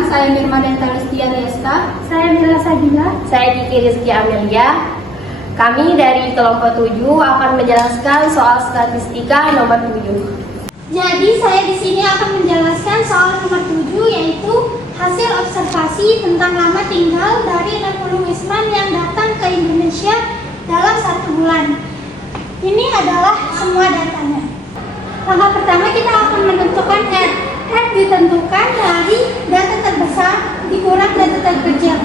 perkenalkan, saya Mirma Denta Listia Rieska. Saya Mila Sadila. Saya Kiki Rizky Amelia. Kami dari kelompok 7 akan menjelaskan soal statistika nomor 7. Jadi saya di sini akan menjelaskan soal nomor 7, yaitu hasil observasi tentang lama tinggal dari 60 wisman yang datang ke Indonesia dalam 1 bulan. Ini adalah semua datanya. Langkah pertama kita akan menentukan R. R ditentukan dari data terbesar dikurang data terkecil.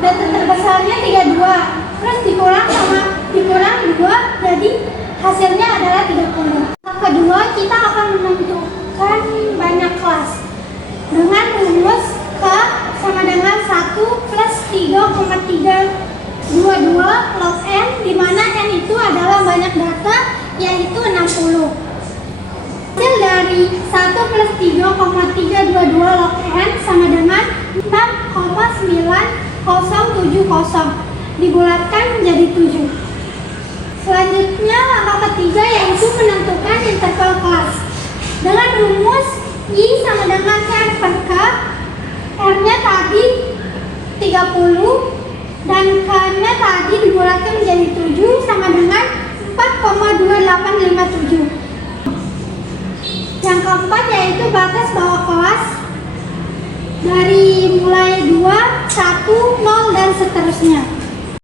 Data terbesarnya 32, terus dikurang 2, jadi hasilnya adalah 30. Langkah kedua kita akan menentukan banyak kelas dengan rumus K sama dengan 1 plus 3,322 log N, di mana N itu adalah banyak data, yaitu 60. Hasil dari 1 plus 3,322 log N sama dengan 6,9070 dibulatkan menjadi 7. Selanjutnya langkah ketiga yaitu menentukan interval kelas. Dengan rumus I sama dengan R per K, R-nya tadi 30 dan K-nya tadi dibulatkan menjadi 7 sama dengan 4,2857. Yang keempat yaitu batas bawah kelas dari mulai 2, 1, 0 dan seterusnya.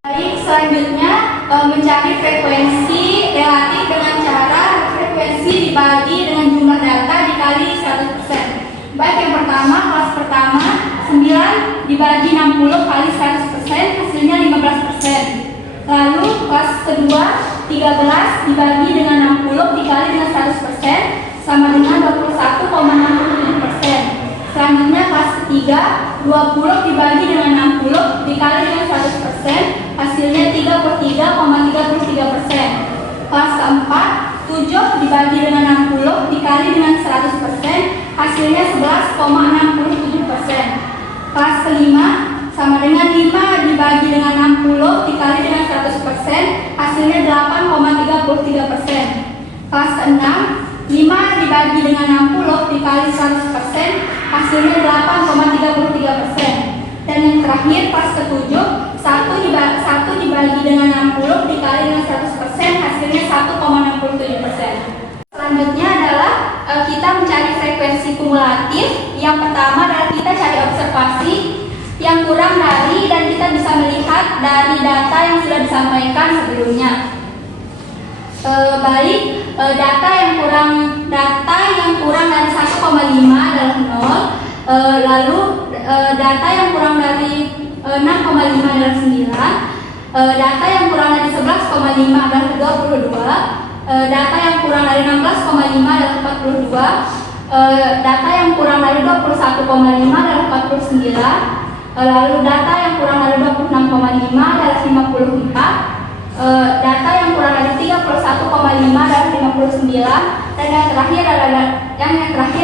Baik, selanjutnya mencari frekuensi relatif dengan cara frekuensi dibagi dengan jumlah data dikali 100%. Baik, yang pertama, kelas pertama 9 dibagi 60 kali 100%, hasilnya 15%. Lalu kelas kedua 13 dibagi dengan 60 dikali dengan 100% sama dengan 21,67%. Selanjutnya kelas ketiga 20 dibagi dengan 60 dikali dengan 100%, hasilnya 33,33%. Kelas keempat 7 dibagi dengan 60 dikali dengan 100%, hasilnya 11,67%. Kelas kelima sama dengan 5 dibagi dengan 60 dikali dengan 100%, hasilnya 8,33%. Kelas keenam 5 dibagi dengan 60 dikali 100%, hasilnya 8,33%. Dan yang terakhir kelas ketujuh 1 dibagi dengan 60 dikali dengan 100%, hasilnya 1,67%. Selanjutnya adalah kita mencari frekuensi kumulatif. Yang pertama adalah kita cari observasi yang kurang dari, dan kita bisa melihat dari data yang sudah disampaikan sebelumnya. Data yang kurang dari 1,5 adalah 0. Lalu data yang kurang dari 6,5 adalah 9. Data yang kurang dari 11,5 adalah 22. Data yang kurang dari 16,5 adalah 42. Data yang kurang dari 21,5 adalah 49. Lalu data yang kurang dari 26,5 adalah 54. Data yang kurang dari 31,5 adalah 59, dan yang terakhir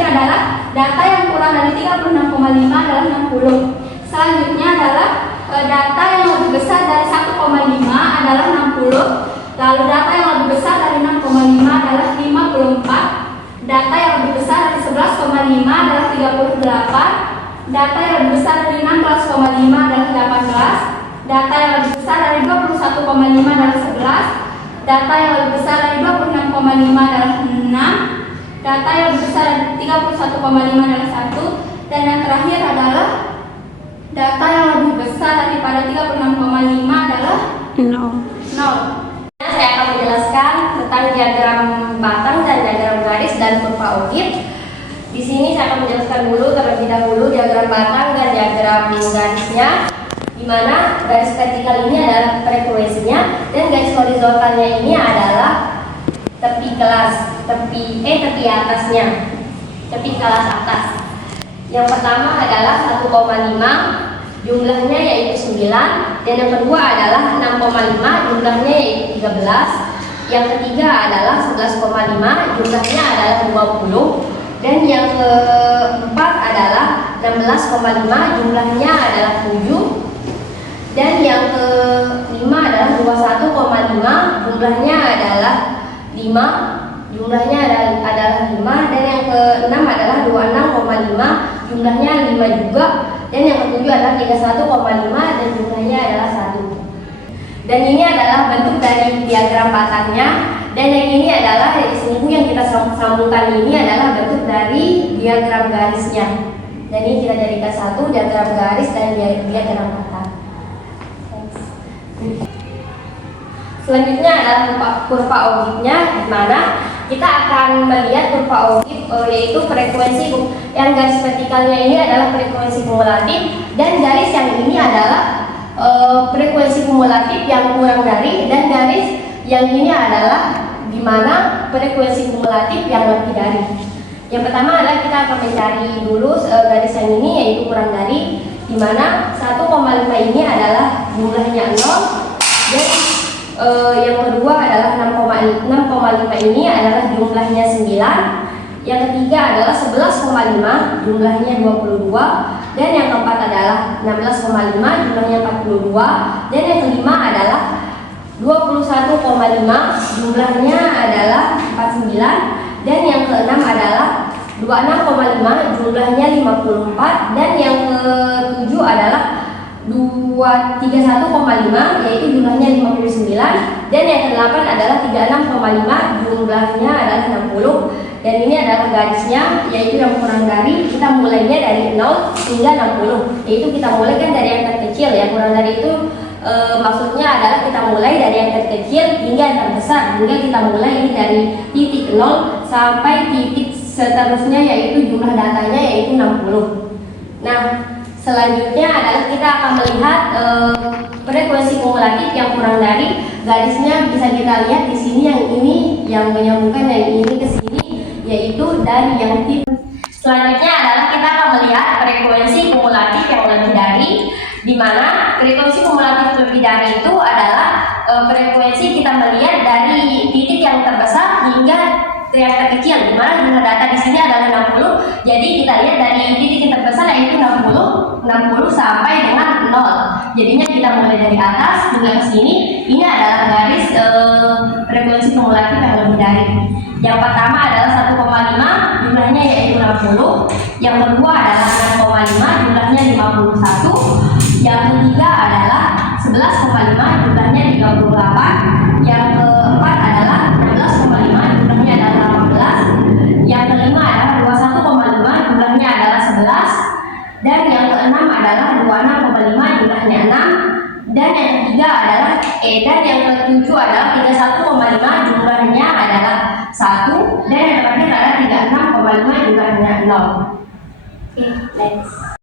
adalah data yang kurang dari 36,5 adalah 60. Selanjutnya adalah data yang lebih besar dari 1,5 adalah 60. Lalu data yang lebih besar dari 6,5 adalah 54. Data yang lebih besar dari 11,5 adalah 38. Data yang lebih besar dari 16,5 adalah 18. Data yang lebih besar dari 21,5 adalah 11. Data yang lebih besar dari 26,5 adalah 6. Data yang lebih besar dari 31,5 adalah 1. Dan yang terakhir adalah data yang lebih besar daripada 36,5 adalah 0. Saya akan menjelaskan tentang diagram batang dan diagram garis dan kurva Euclid. Di sini saya akan menjelaskan dulu terlebih dahulu diagram batang dan diagram garisnya, di mana garis vertikal ini adalah frekuensinya dan garis horizontalnya ini adalah tepi atasnya, tepi kelas atas. Yang pertama adalah 1,5, jumlahnya yaitu 9, dan yang kedua adalah 6,5, jumlahnya yaitu 13. Yang ketiga adalah 11,5, jumlahnya adalah 20, dan yang keempat adalah 16,5, jumlahnya adalah 7. Dan yang kelima adalah 21,5, jumlahnya adalah 5, dan yang keenam adalah 26,5, jumlahnya 5 juga. Dan yang ketujuh adalah 31,5 dan jumlahnya adalah 1. Dan ini adalah bentuk dari diagram patahnya. Dan yang ini adalah sungguh yang kita sambungkan ini adalah bentuk dari diagram garisnya. Dan ini kita jadikan satu, diagram garis dan diagram patah. Selanjutnya adalah kurva orbitnya, di mana kita akan melihat kurva orbit yaitu frekuensi yang garis vertikalnya ini adalah frekuensi kumulatif dan garis yang ini adalah frekuensi kumulatif yang kurang dari, dan garis yang ini adalah di mana frekuensi kumulatif yang lebih dari. Yang pertama adalah kita akan mencari dulu garis yang ini yaitu kurang dari, di mana 1,5 ini adalah jumlahnya 0 dan yang kedua adalah 6,5 ini adalah jumlahnya 9. Yang ketiga adalah 11,5 jumlahnya 22, dan yang keempat adalah 16,5 jumlahnya 42, dan yang kelima adalah 21,5 jumlahnya adalah 49, dan yang keenam adalah 26,5 jumlahnya 54, dan yang ketujuh adalah 31,5 yaitu jumlahnya 59, dan yang ke-8 adalah 36,5 jumlahnya adalah 60. Dan ini adalah garisnya yaitu yang kurang dari, kita mulainya dari 0 hingga 60, yaitu kita mulai kan dari yang terkecil ya. Kurang dari itu maksudnya adalah kita mulai dari yang terkecil hingga yang terbesar, hingga kita mulai ini dari titik 0 sampai titik seterusnya yaitu jumlah datanya yaitu 60. Nah, selanjutnya adalah kita akan melihat frekuensi kumulatif yang kurang dari. Garisnya bisa kita lihat di sini, yang ini yang menyambungkan yang ini ke sini yaitu dari yang tip. Selanjutnya adalah kita akan melihat frekuensi kumulatif yang lebih dari, di mana frekuensi kumulatif lebih dari itu adalah frekuensi kita melihat dari titik yang terbesar hingga yang terkecil, di mana jumlah data di sini adalah 60. Jadi kita lihat dari titik yang terbesar yaitu 60 sampai dengan 0. Jadinya kita mulai dari atas hingga ke sini. Ini adalah garis frekuensi kumulatif yang lebih dari. Yang pertama adalah 1,5 jumlahnya yaitu 60. Yang kedua adalah 6,5 jumlahnya 51. Yang ketiga adalah 11,5 jumlahnya 38. Yang keempat adalah 16,5 jumlahnya adalah 18. Yang kelima adalah 21,5 jumlahnya adalah 11. Dan yang keenam adalah 26,5 jumlahnya 6. Dan yang ketiga adalah dan yang ketujuh adalah 31,5 jumlahnya adalah 1. Dan yang terakhir adalah 36,5 jumlahnya 0. Oke, next.